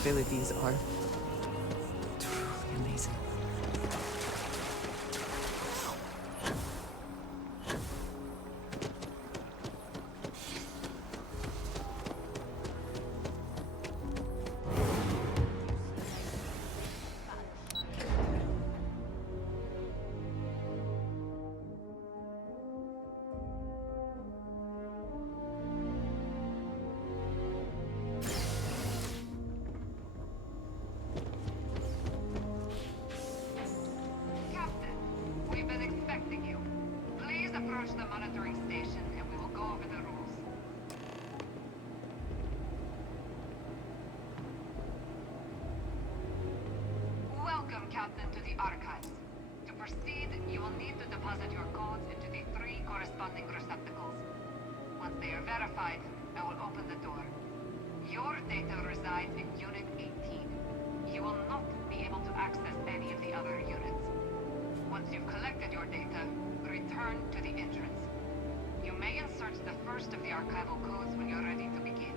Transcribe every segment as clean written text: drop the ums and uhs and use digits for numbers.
abilities are truly amazing. Captain, we've been expecting you. Please approach the monitoring station and we will go over the rules. Welcome, Captain, to the Archives. To proceed, you will need to deposit your codes into the 3 corresponding receptacles. Once they are verified, I will open the door. Your data resides in Unit 18. You will not be able to access any of the other units. Once you've collected your data, return to the entrance. You may insert the first of the archival codes when you're ready to begin.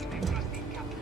You may proceed, Captain.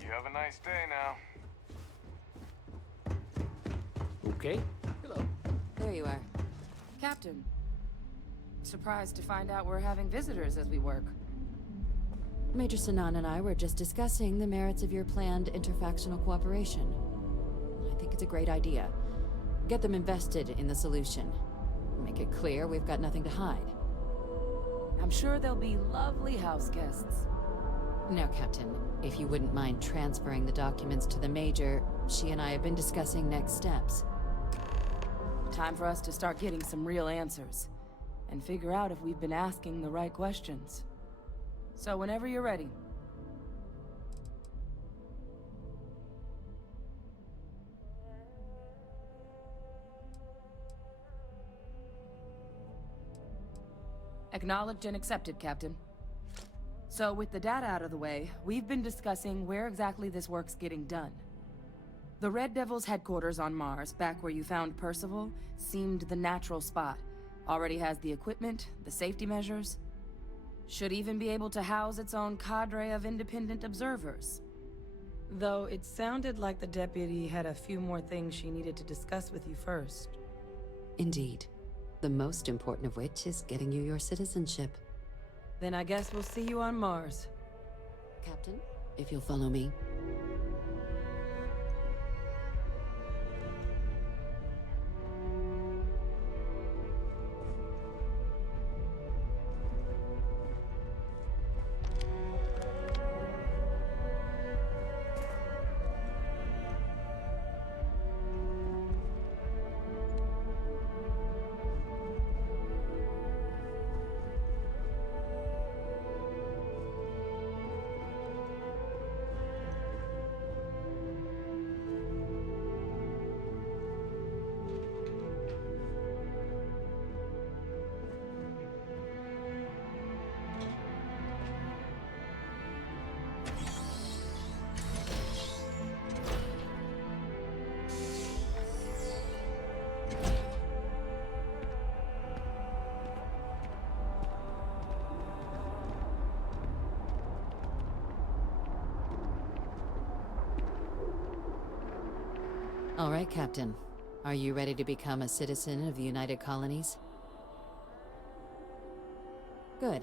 You have a nice day now. Okay. Hello. There you are. Captain. Surprised to find out we're having visitors as we work. Major Sinan and I were just discussing the merits of your planned interfactional cooperation. I think it's a great idea. Get them invested in the solution. Make it clear we've got nothing to hide. I'm sure they'll be lovely house guests. Now, Captain, if you wouldn't mind transferring the documents to the Major, she and I have been discussing next steps. Time for us to start getting some real answers, and figure out if we've been asking the right questions. So whenever you're ready. Acknowledged and accepted, Captain. So with the data out of the way, we've been discussing where exactly this work's getting done. The Red Devil's headquarters on Mars, back where you found Percival, seemed the natural spot. Already has the equipment, the safety measures. Should even be able to house its own cadre of independent observers. Though it sounded like the deputy had a few more things she needed to discuss with you first. Indeed. The most important of which is getting you your citizenship. Then I guess we'll see you on Mars. Captain, if you'll follow me. All right, Captain. Are you ready to become a citizen of the United Colonies? Good.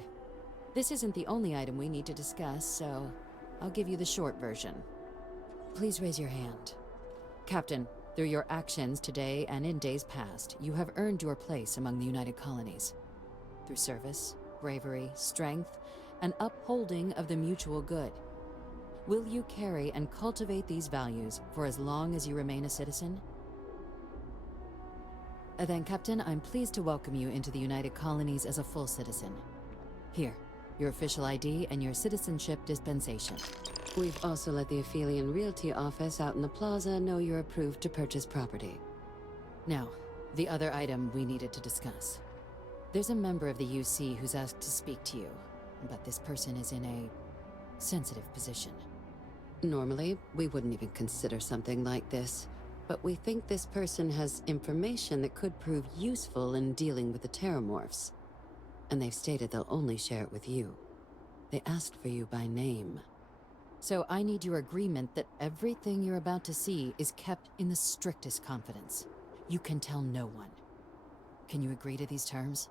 This isn't the only item we need to discuss, so I'll give you the short version. Please raise your hand. Captain, through your actions today and in days past, you have earned your place among the United Colonies. Through service, bravery, strength, and upholding of the mutual good. Will you carry and cultivate these values for as long as you remain a citizen? Then, Captain, I'm pleased to welcome you into the United Colonies as a full citizen. Here, your official ID and your citizenship dispensation. We've also let the Aphelion Realty office out in the plaza know you're approved to purchase property. Now, the other item we needed to discuss. There's a member of the UC who's asked to speak to you, but this person is in a sensitive position. Normally, we wouldn't even consider something like this, but we think this person has information that could prove useful in dealing with the Xenomorphs. And they've stated they'll only share it with you. They asked for you by name. So I need your agreement that everything you're about to see is kept in the strictest confidence. You can tell no one. Can you agree to these terms?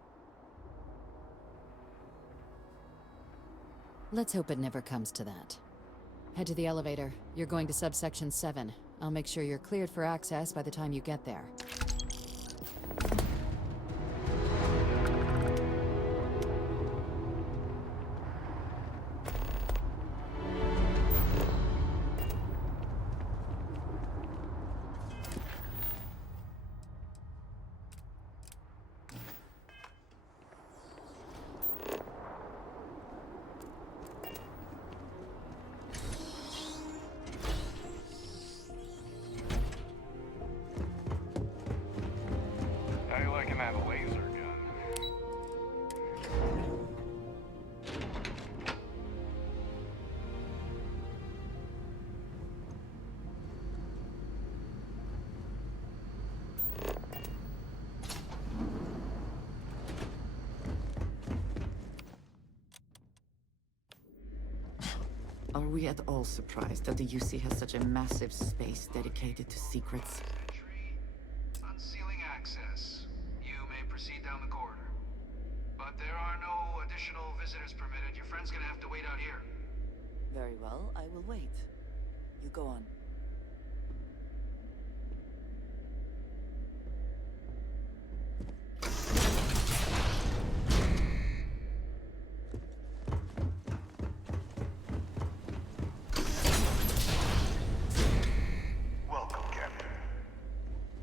Let's hope it never comes to that. Head to the elevator. You're going to subsection 7. I'll make sure you're cleared for access by the time you get there. How you liking that laser gun? Are we at all surprised that the UC has such a massive space dedicated to secrets? Entry, unsealing access. You may proceed down the corridor. But there are no additional visitors permitted. Your friend's gonna have to wait out here. Very well, I will wait. You go on. Welcome, Captain.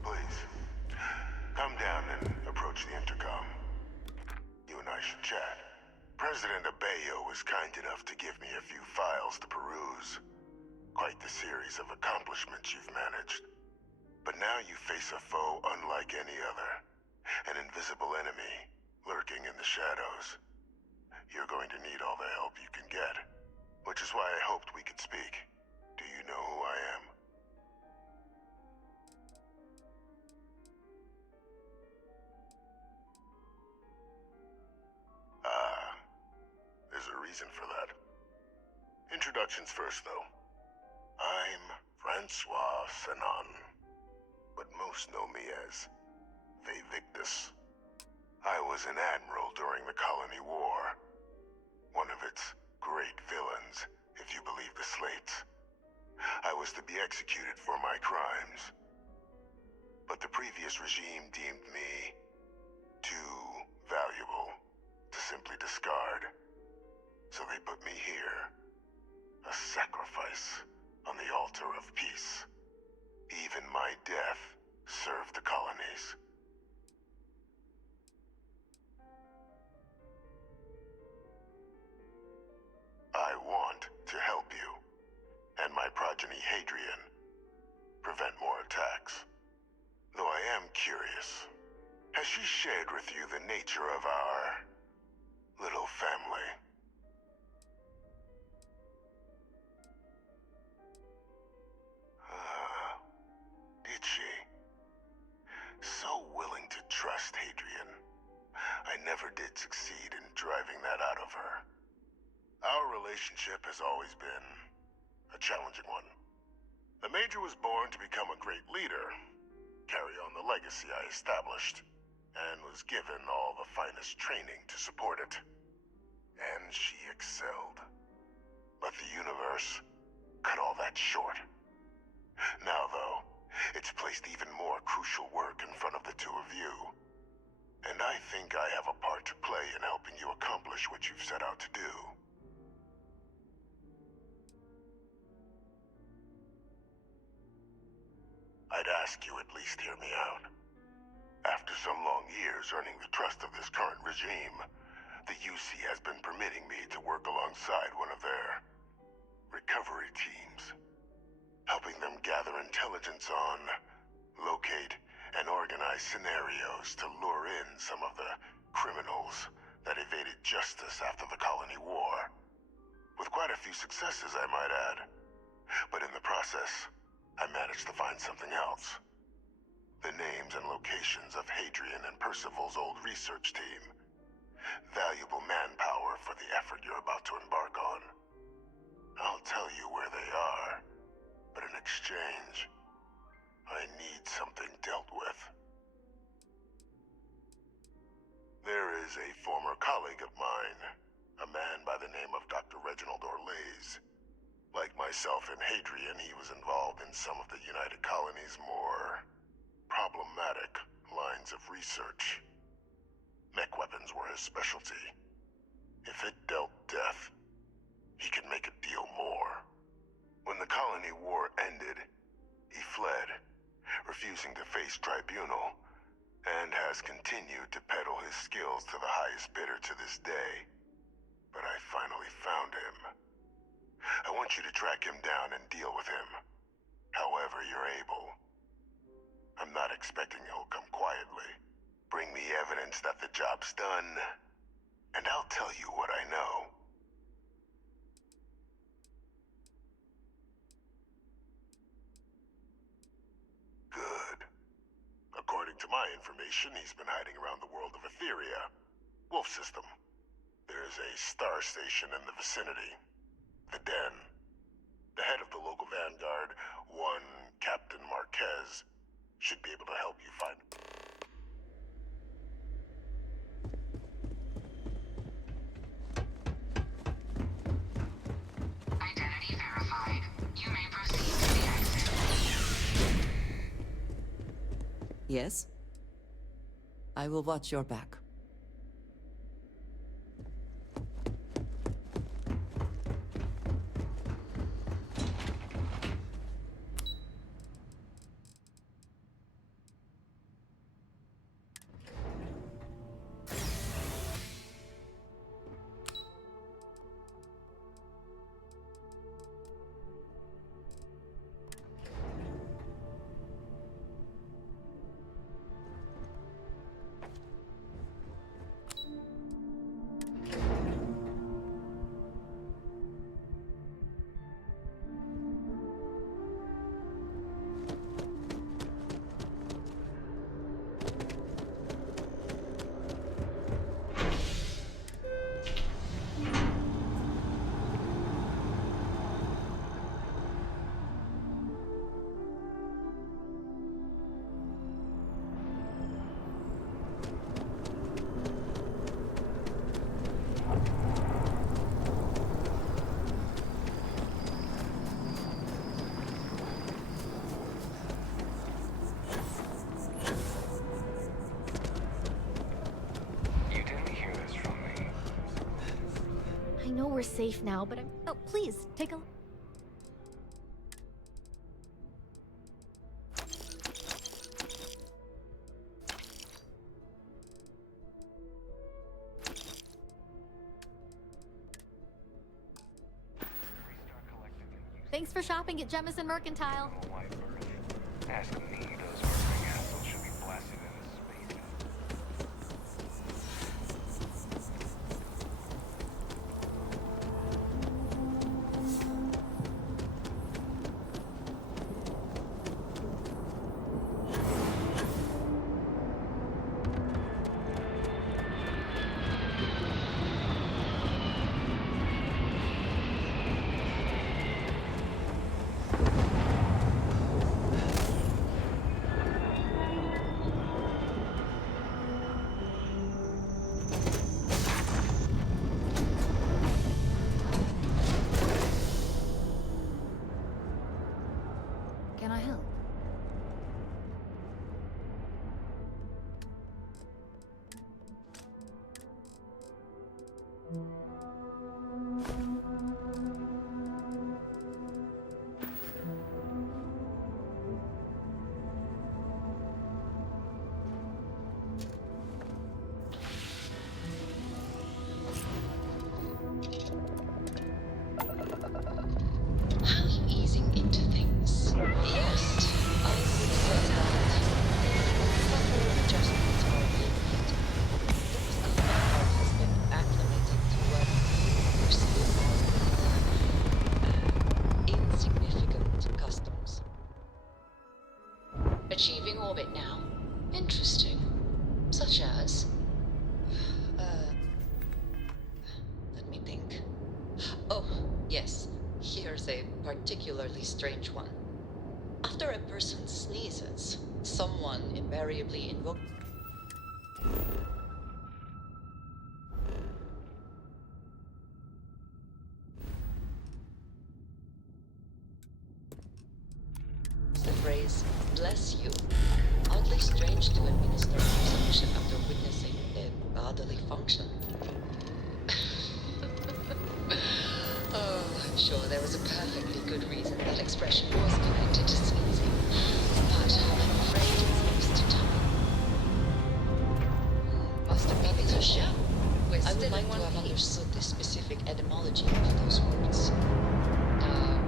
Please, come down and approach the intercom. You and I should chat. President Abeyo was kind enough to give me a few files to peruse. Quite the series of accomplishments you've managed. But now you face a foe unlike any other. An invisible enemy, lurking in the shadows. You're going to need all the help you can get. Which is why I hoped we could speak. Do you know who I am? There's a reason for that. Introductions first, though. I'm Francois Sanon, but most know me as Victus. I was an admiral during the Colony War. One of its great villains, if you believe the slates. I was to be executed for my crimes. But the previous regime deemed me too valuable to simply discard. So they put me here. A sacrifice on the altar of peace. Even my death served the colonies. I want to help you, and my progeny Hadrian, prevent more attacks. Though I am curious, has she shared with you the nature of our little family? Did she? So willing to trust Hadrian. I never did succeed in driving that out of her. Our relationship has always been a challenging one. The Major was born to become a great leader, carry on the legacy I established, and was given all the finest training to support it. And she excelled. But the universe cut all that short. Now, though, it's placed even more crucial work in front of the two of you. And I think I have a part to play in helping you accomplish what you've set out to do. I'd ask you at least hear me out. After some long years earning the trust of this current regime, the UC has been permitting me to work alongside one of their recovery teams, helping them gather intelligence on, locate, and organize scenarios to lure in some of the criminals that evaded justice after the colony war. With quite a few successes, I might add. But in the process, I managed to find something else. The names and locations of Hadrian and Percival's old research team. Valuable manpower for the effort you're about to embark on. I'll tell you where they are, but in exchange, I need something dealt with. There is a former colleague of mine, a man by the name of Dr. Reginald Orlaise. Like myself and Hadrian, he was involved in some of the United Colony's more problematic lines of research. Mech weapons were his specialty. If it dealt death, he could make a deal more. When the colony war ended, he fled, refusing to face tribunal, and has continued to peddle his skills to the highest bidder to this day. But I finally found him. I want you to track him down and deal with him, however you're able. I'm not expecting he'll come quietly. Bring me evidence that the job's done, and I'll tell you what I know. Good. According to my information, he's been hiding around the world of Etheria. Wolf system. There's a star station in the vicinity. The Den. The head of the local vanguard, one Captain Marquez, should be able to help you find... Identity verified. You may proceed to the exit. Yes? I will watch your back. We're safe now, but oh, please, take a... Thanks for shopping at Jemison Mercantile. Ask me, those ordering assholes should be blasted into space. orbit now. Interesting. Such as... let me think. Oh, yes. Here's a particularly strange one. After a person sneezes, someone invariably invokes... the phrase, "bless you." Oddly strange to administer absolution after witnessing a bodily function. Oh, I'm sure there was a perfectly good reason that expression was connected to sneezing. But I'm afraid it's lost to time. Must have been a show. I would like to have understood the specific etymology of those words.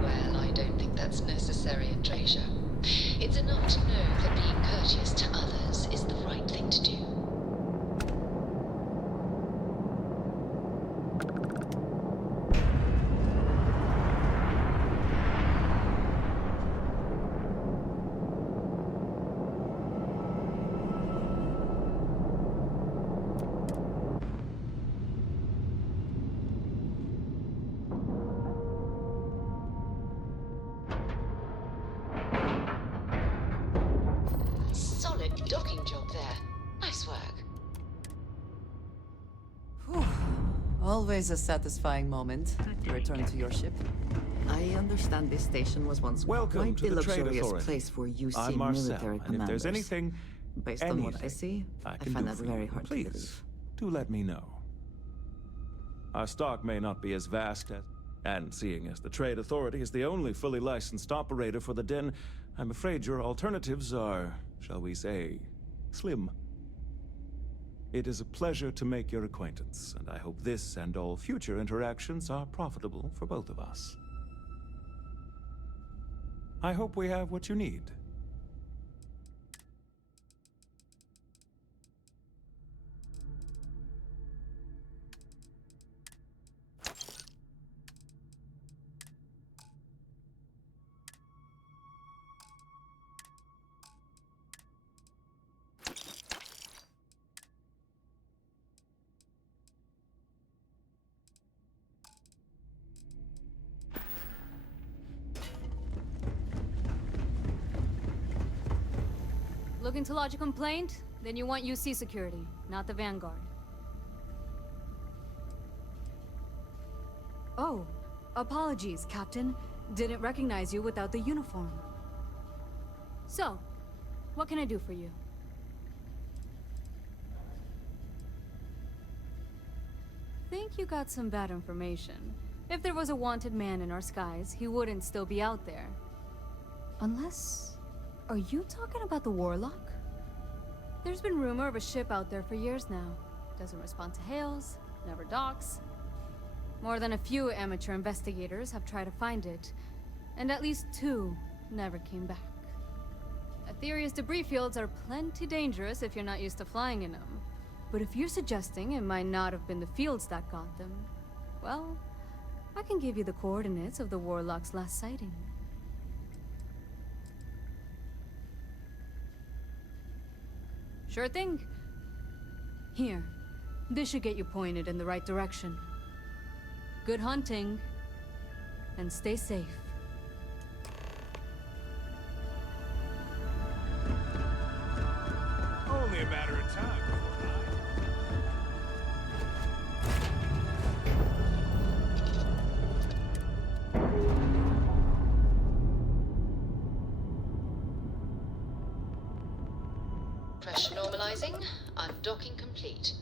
Well, I don't think that's necessary in Tracia. It's enough to know that being courteous to others is the right thing to do. Solid docking job there. Nice work. Whew. Always a satisfying moment to return to your ship. I understand this station was once Welcome quite to the the Trade luxurious Authority. place for UC I'm Marcel, military and commanders. if there's anything, Based on what I see, I can find do that for very you, hard to please, believe. do let me know. Our stock may not be as vast as... And seeing as the Trade Authority is the only fully licensed operator for the Den, I'm afraid your alternatives are, shall we say, slim. It is a pleasure to make your acquaintance, and I hope this and all future interactions are profitable for both of us. I hope we have what you need. Looking to lodge a complaint? Then you want UC security, not the Vanguard. Oh, apologies, Captain. Didn't recognize you without the uniform. So, what can I do for you? Think you got some bad information. If there was a wanted man in our skies, he wouldn't still be out there. Unless... Are you talking about the Warlock? There's been rumor of a ship out there for years now. Doesn't respond to hails, never docks. More than a few amateur investigators have tried to find it, and at least 2 never came back. Aetherius debris fields are plenty dangerous if you're not used to flying in them. But if you're suggesting it might not have been the fields that got them, well, I can give you the coordinates of the Warlock's last sighting. Sure thing. Here. This should get you pointed in the right direction. Good hunting. And stay safe. Only a matter of time before Pressure normalizing. Undocking complete.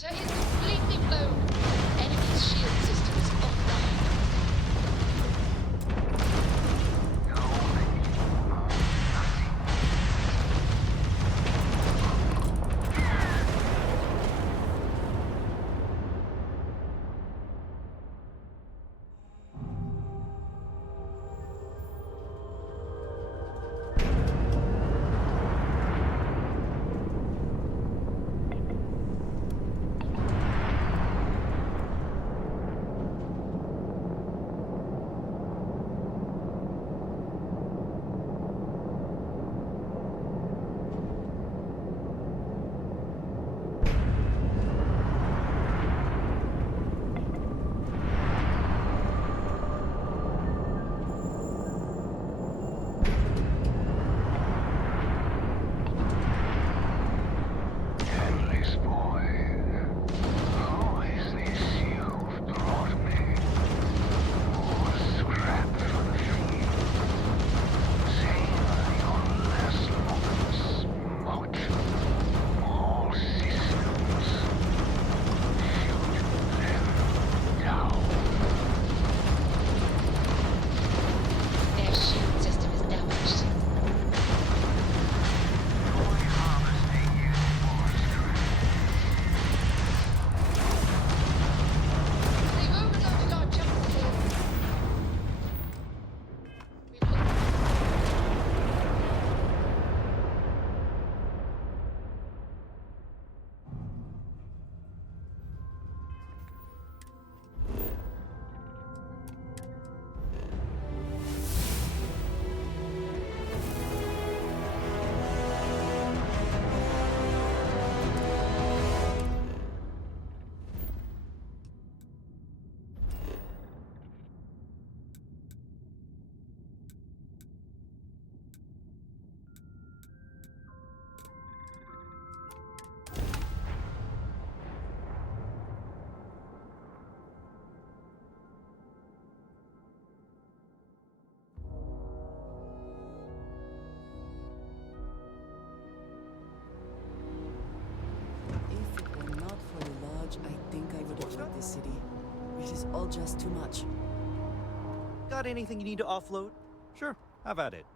generator is completely blown. Enemy's shield system is offline. If it were not for the lodge, I think I would avoid this city. It is all just too much. Got anything you need to offload? Sure, have at it.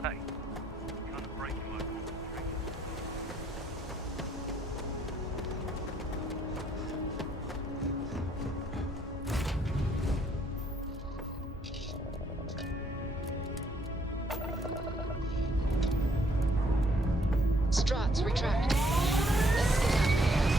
Hey, you're not breaking my concentration. Strats retract. Let's get out of here.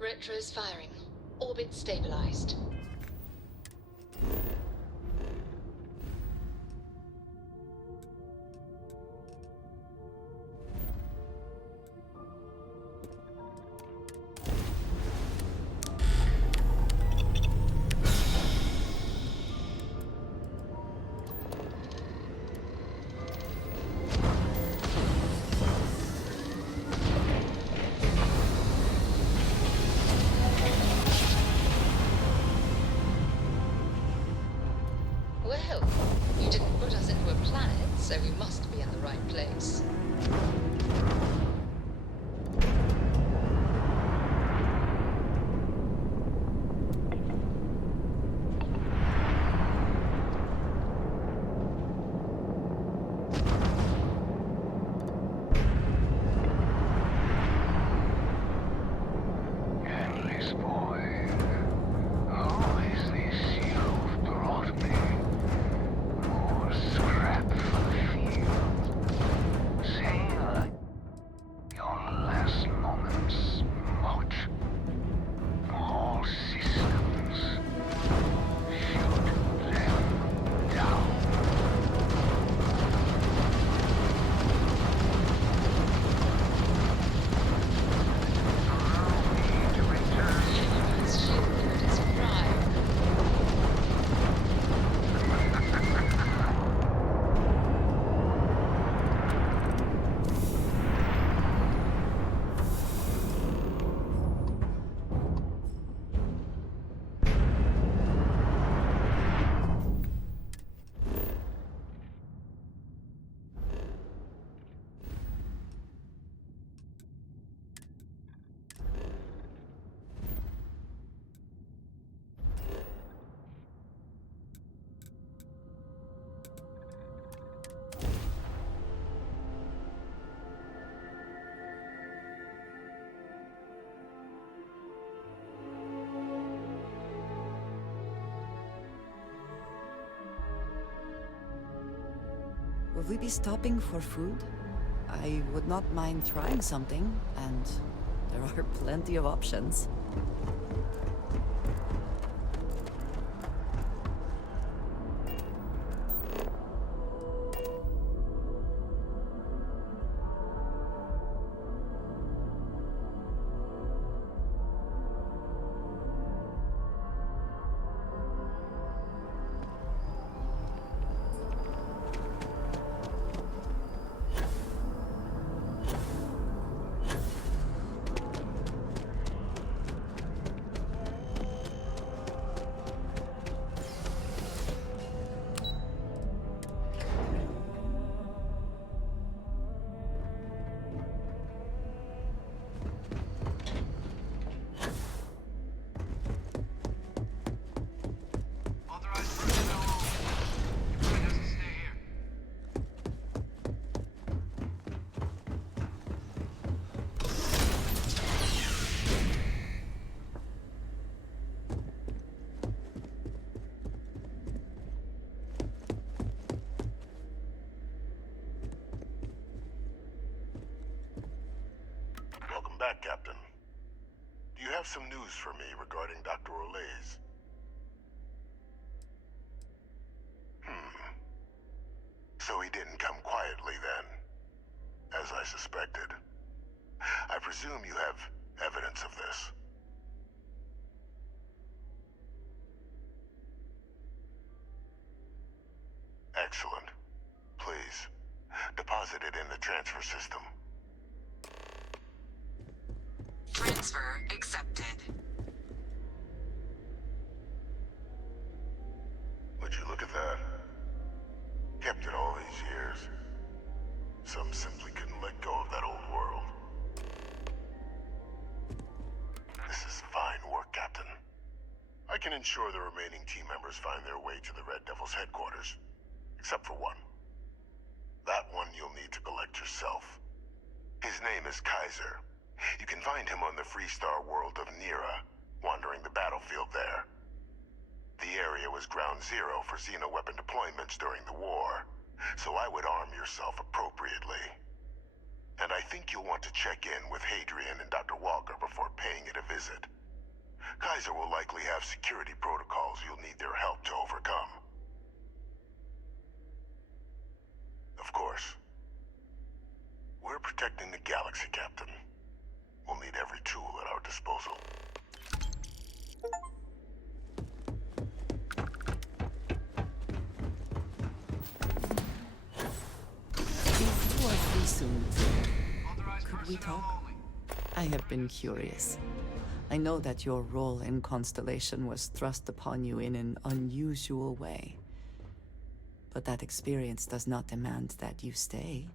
Retro's firing. Orbit stabilized. Well, you didn't put us into a planet, so we must be in the right place. Endless boy. Who is this you've brought me? More scrap for the field. Sailor. Will we be stopping for food? I would not mind trying something, and there are plenty of options. Authorized personnel only. Everybody has to stay here. Welcome back, Captain. Do you have some news for me regarding Dr. Olays? So he didn't come quietly then, as I suspected. I presume you have evidence of this. Excellent. Please, deposit it in the transfer system. Transfer accepted. Would you look at that? Kept it all these years. Some simply couldn't let go of that old world. This is fine work, Captain. I can ensure the remaining team members find their way to the Red Devil's headquarters. Except for one. That one you'll need to collect yourself. His name is Kaiser. You can find him on the Freestar world of Nira, wandering the battlefield there. The area was ground zero for xeno-weapon deployments during the war, so I would arm yourself appropriately. And I think you'll want to check in with Hadrian and Dr. Walker before paying it a visit. Kaiser will likely have security protocols you'll need their help to overcome. Of course, we're protecting the galaxy, Captain. We'll need every tool at our disposal. If you are free soon, Authorized could we personnel talk? only. I have been curious. I know that your role in Constellation was thrust upon you in an unusual way. But that experience does not demand that you stay.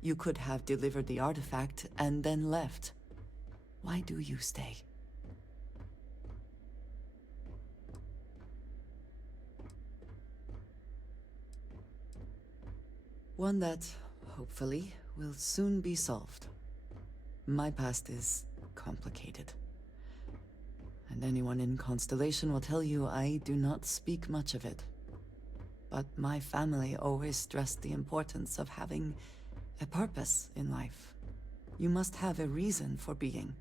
You could have delivered the artifact and then left. Why do you stay? One that, hopefully, will soon be solved. My past is complicated. And anyone in Constellation will tell you I do not speak much of it. But my family always stressed the importance of having a purpose in life. You must have a reason for being.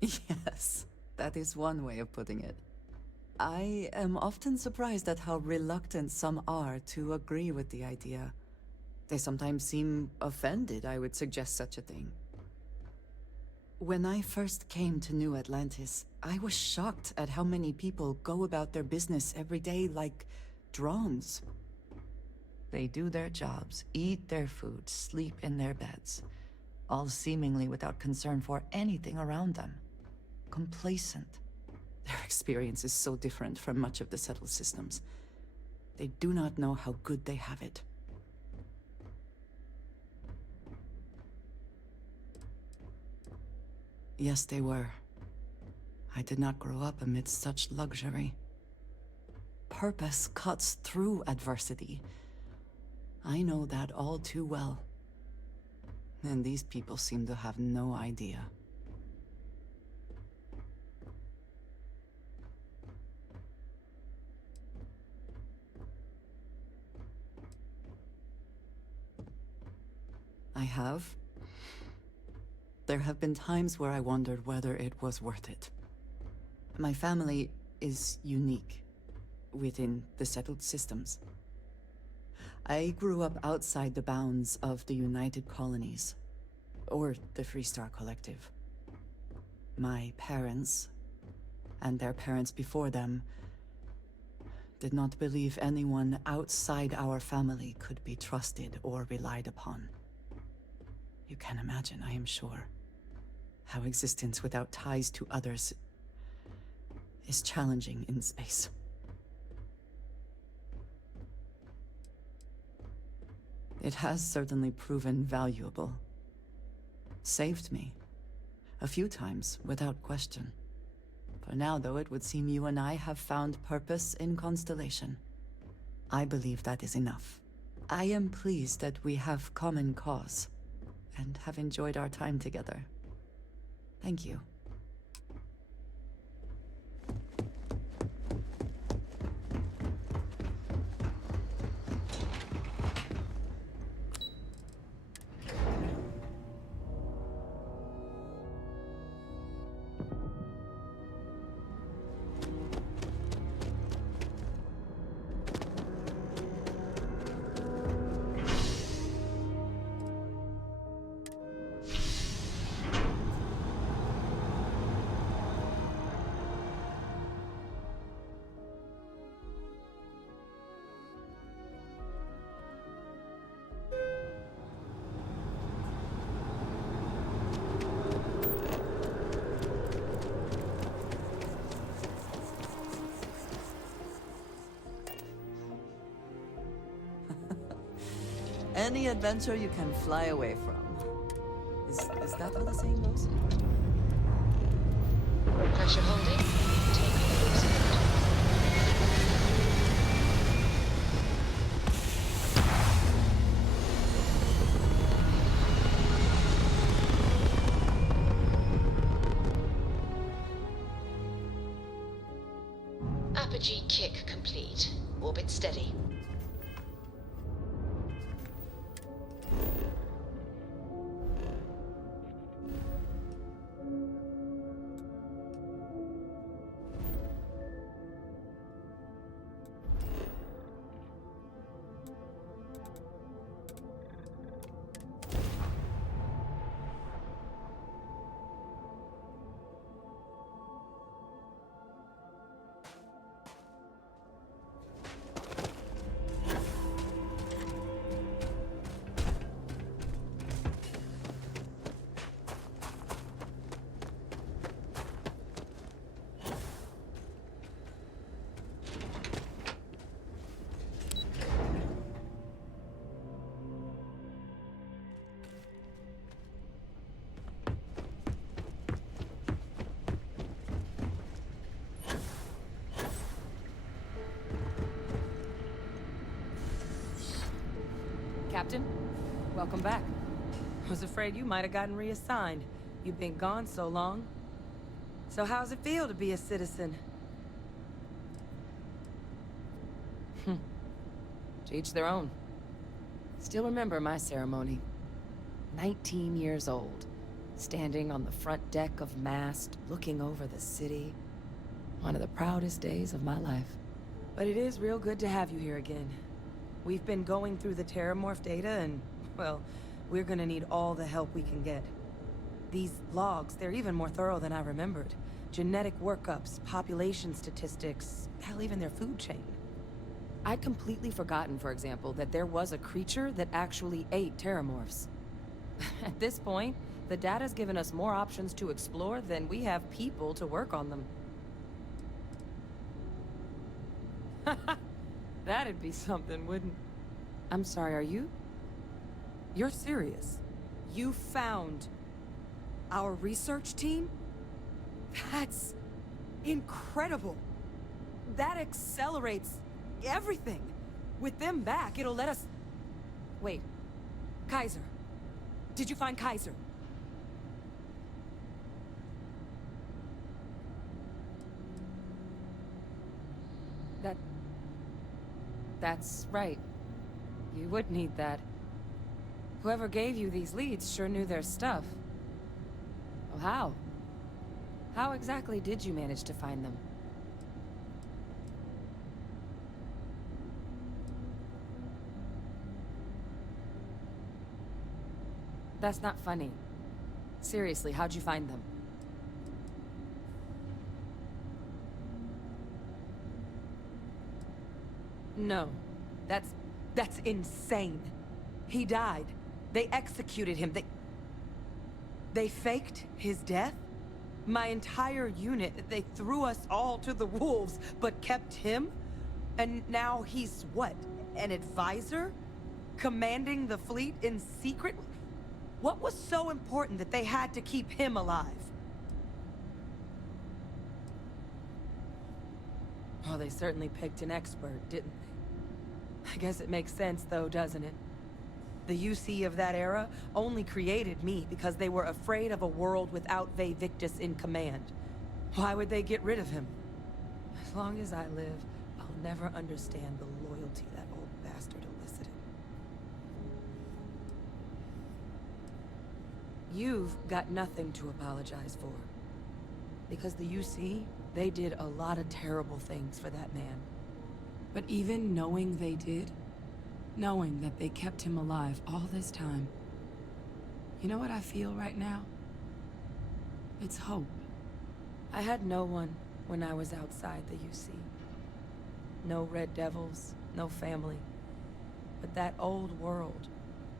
Yes, that is one way of putting it. I am often surprised at how reluctant some are to agree with the idea. They sometimes seem offended I would suggest such a thing. When I first came to New Atlantis, I was shocked at how many people go about their business every day like drones. They do their jobs, eat their food, sleep in their beds, all seemingly without concern for anything around them. Complacent. Their experience is so different from much of the settled systems. They do not know how good they have it. Yes, they were. I did not grow up amidst such luxury. Purpose cuts through adversity. I know that all too well. And these people seem to have no idea. I have. There have been times where I wondered whether it was worth it. My family is unique within the settled systems. I grew up outside the bounds of the United Colonies, or the Freestar Collective. My parents, and their parents before them, did not believe anyone outside our family could be trusted or relied upon. You can imagine, I am sure, how existence without ties to others is challenging in space. It has certainly proven valuable. Saved me. A few times, without question. For now, though, it would seem you and I have found purpose in Constellation. I believe that is enough. I am pleased that we have common cause, and have enjoyed our time together. Thank you. Any adventure you can fly away from. Is that how the saying goes? Pressure holding. Take course. Apogee kick complete. Orbit steady. Captain, welcome back. Was afraid you might have gotten reassigned. You've been gone so long. So how's it feel to be a citizen? To each their own. Still remember my ceremony. 19 years old. Standing on the front deck of Mast, looking over the city. One of the proudest days of my life. But it is real good to have you here again. We've been going through the Terramorph data and, well, we're gonna need all the help we can get. These logs, they're even more thorough than I remembered. Genetic workups, population statistics, hell, even their food chain. I'd completely forgotten, for example, that there was a creature that actually ate Terramorphs. At this point, the data's given us more options to explore than we have people to work on them. That'd be something, wouldn't... I'm sorry, are you? You're serious? You found our research team? That's incredible. That accelerates everything. With them back, it'll let us... Wait. Kaiser. Did you find Kaiser? That's right. You would need that. Whoever gave you these leads sure knew their stuff. Well, how? How exactly did you manage to find them? That's not funny. Seriously, how'd you find them? No. That's insane. He died. They executed him. They faked his death? My entire unit, they threw us all to the wolves, but kept him? And now he's what? An advisor? Commanding the fleet in secret? What was so important that they had to keep him alive? Well, they certainly picked an expert, didn't they? I guess it makes sense, though, doesn't it? The UC of that era only created me because they were afraid of a world without Vae Victus in command. Why would they get rid of him? As long as I live, I'll never understand the loyalty that old bastard elicited. You've got nothing to apologize for. Because the UC, they did a lot of terrible things for that man. But even knowing they did, knowing that they kept him alive all this time, you know what I feel right now? It's hope. I had no one when I was outside the UC. No Red Devils, no family. But that old world,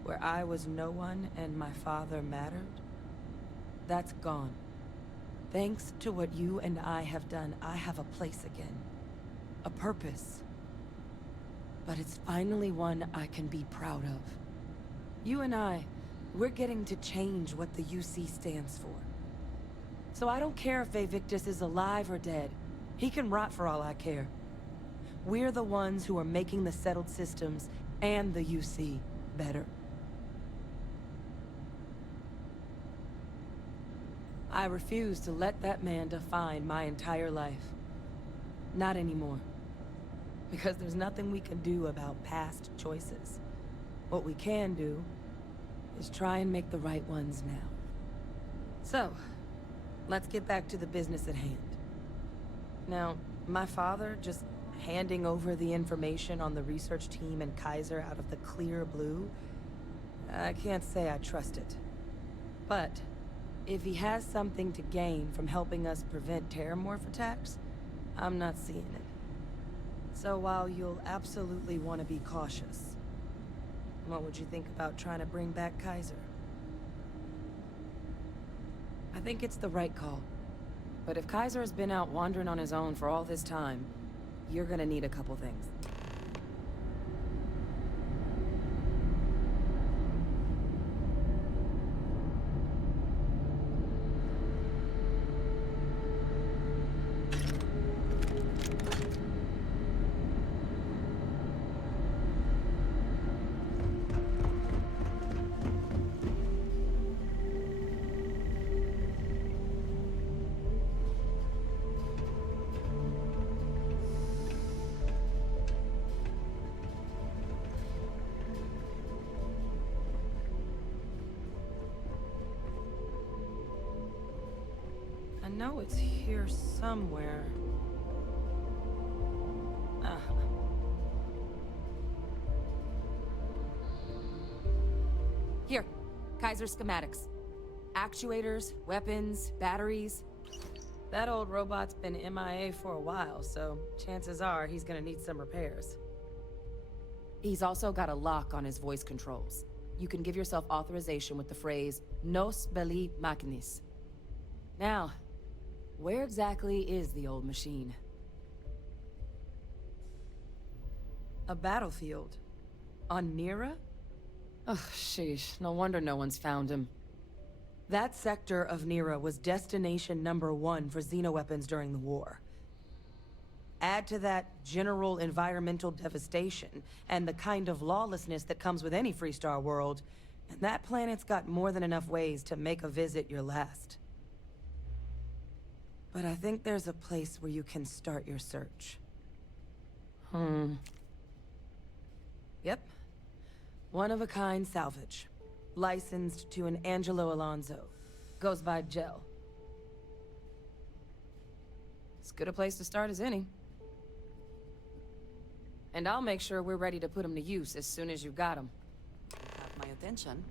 where I was no one and my father mattered, that's gone. Thanks to what you and I have done, I have a place again. A purpose. But it's finally one I can be proud of. You and I, we're getting to change what the UC stands for. So I don't care if Vae Victus is alive or dead. He can rot for all I care. We're the ones who are making the settled systems and the UC better. I refuse to let that man define my entire life. Not anymore. Because there's nothing we can do about past choices. What we can do is try and make the right ones now. So, let's get back to the business at hand. Now, my father just handing over the information on the research team and Kaiser out of the clear blue, I can't say I trust it. But if he has something to gain from helping us prevent Terramorph attacks, I'm not seeing it. So while you'll absolutely want to be cautious, what would you think about trying to bring back Kaiser? I think it's the right call. But if Kaiser has been out wandering on his own for all this time, you're gonna need a couple things. I know it's here somewhere. Here, Kaiser schematics. Actuators, weapons, batteries. That old robot's been MIA for a while, so chances are he's gonna need some repairs. He's also got a lock on his voice controls. You can give yourself authorization with the phrase, Nos belli machinis. Now, where exactly is the old machine? A battlefield? On Nira? Ugh, sheesh. No wonder no one's found him. That sector of Nira was destination #1 for xenoweapons during the war. Add to that general environmental devastation, and the kind of lawlessness that comes with any Freestar world, and that planet's got more than enough ways to make a visit your last. But I think there's a place where you can start your search. Yep. One-of-a-kind salvage. Licensed to an Angelo Alonso. Goes by Gel. As good a place to start as any. And I'll make sure we're ready to put him to use as soon as you've got him. You have my attention.